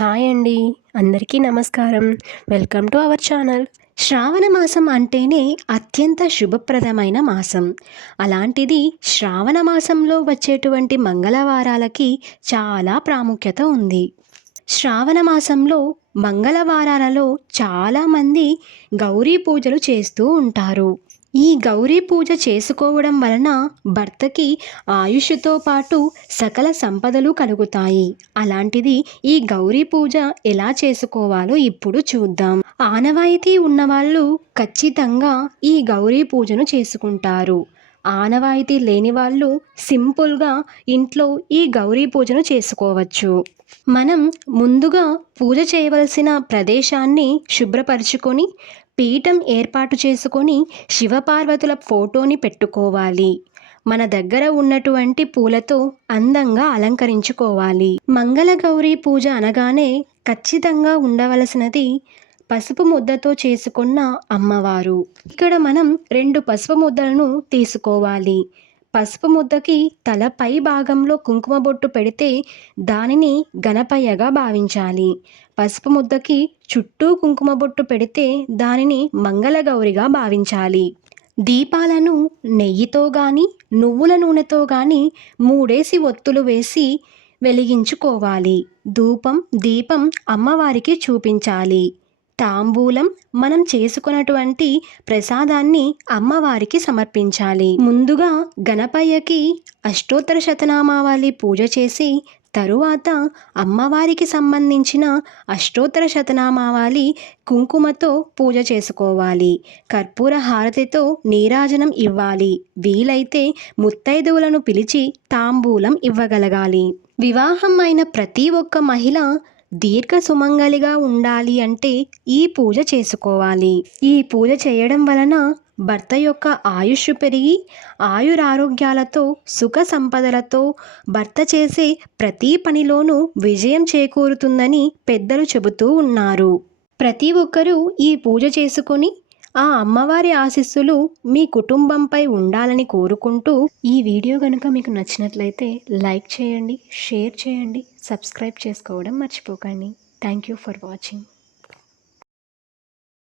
Hi అండి అందరికీ నమస్కారం. Welcome to our channel. Shravana మాసం అంటేనే అత్యంత శుభప్రదమైన మాసం. అలాంటిది శ్రావణ మాసంలో వచ్చేటువంటి మంగళవారాలకి చాలా ప్రాముఖ్యత ఉంది. శ్రావణ మాసంలో మంగళవారాలలో చాలామంది గౌరీ పూజలు చేస్తూ ఉంటారు. ఈ గౌరీ పూజ చేసుకోవడం వలన భర్తకి ఆయుష్తో పాటు సకల సంపదలు కలుగుతాయి. అలాంటిది ఈ గౌరీ పూజ ఎలా చేసుకోవాలో ఇప్పుడు చూద్దాం. ఆనవాయితీ ఉన్నవాళ్ళు ఖచ్చితంగా ఈ గౌరీ పూజను చేసుకుంటారు. ఆనవాయితీ లేని వాళ్ళు సింపుల్గా ఇంట్లో ఈ గౌరీ పూజను చేసుకోవచ్చు. మనం ముందుగా పూజ చేయవలసిన ప్రదేశాన్ని శుభ్రపరచుకొని పీఠం ఏర్పాటు చేసుకొని శివపార్వతుల ఫోటోని పెట్టుకోవాలి. మన దగ్గర ఉన్నటువంటి పూలతో అందంగా అలంకరించుకోవాలి. మంగళగౌరీ పూజ అనగానే ఖచ్చితంగా ఉండవలసినది పసుపు ముద్దతో చేసుకున్న అమ్మవారు. ఇక్కడ మనం రెండు పసుపు ముద్దలను తీసుకోవాలి. పసుపు ముద్దకి తల పై భాగంలో కుంకుమ బొట్టు పెడితే దానిని గణపయ్యగా భావించాలి. పసుపు ముద్దకి చుట్టూ కుంకుమ బొట్టు పెడితే దానిని మంగళగౌరిగా భావించాలి. దీపాలను నెయ్యితో కానీ నువ్వుల నూనెతో కానీ మూడేసి ఒత్తులు వేసి వెలిగించుకోవాలి. ధూపం దీపం అమ్మవారికి చూపించాలి. తాంబూలం మనం చేసుకున్నటువంటి ప్రసాదాన్ని అమ్మవారికి సమర్పించాలి. ముందుగా గణపయ్యకి అష్టోత్తర శతనామావళి పూజ చేసి తరువాత అమ్మవారికి సంబంధించిన అష్టోత్తర శతనామావళి కుంకుమతో పూజ చేసుకోవాలి. కర్పూర హారతితో నీరాజనం ఇవ్వాలి. వీలైతే ముత్తైదువులను పిలిచి తాంబూలం ఇవ్వగలగాలి. వివాహం అయిన ప్రతి ఒక్క మహిళ దీర్ఘ సుమంగలిగా ఉండాలి అంటే ఈ పూజ చేసుకోవాలి. ఈ పూజ చేయడం వలన భర్త యొక్క ఆయుష్ పెరిగి ఆయురారోగ్యాలతో సుఖ సంపదలతో భర్త చేసే ప్రతి పనిలోనూ విజయం చేకూరుతుందని పెద్దలు చెబుతూ ఉన్నారు. ప్రతి ఒక్కరూ ఈ పూజ చేసుకొని ఆ అమ్మవారి ఆశీస్సులు మీ కుటుంబంపై ఉండాలని కోరుకుంటూ ఈ వీడియో కనుక మీకు నచ్చినట్లయితే లైక్ చేయండి షేర్ చేయండి సబ్స్క్రైబ్ చేసుకోవడం మర్చిపోకండి. Thank you for watching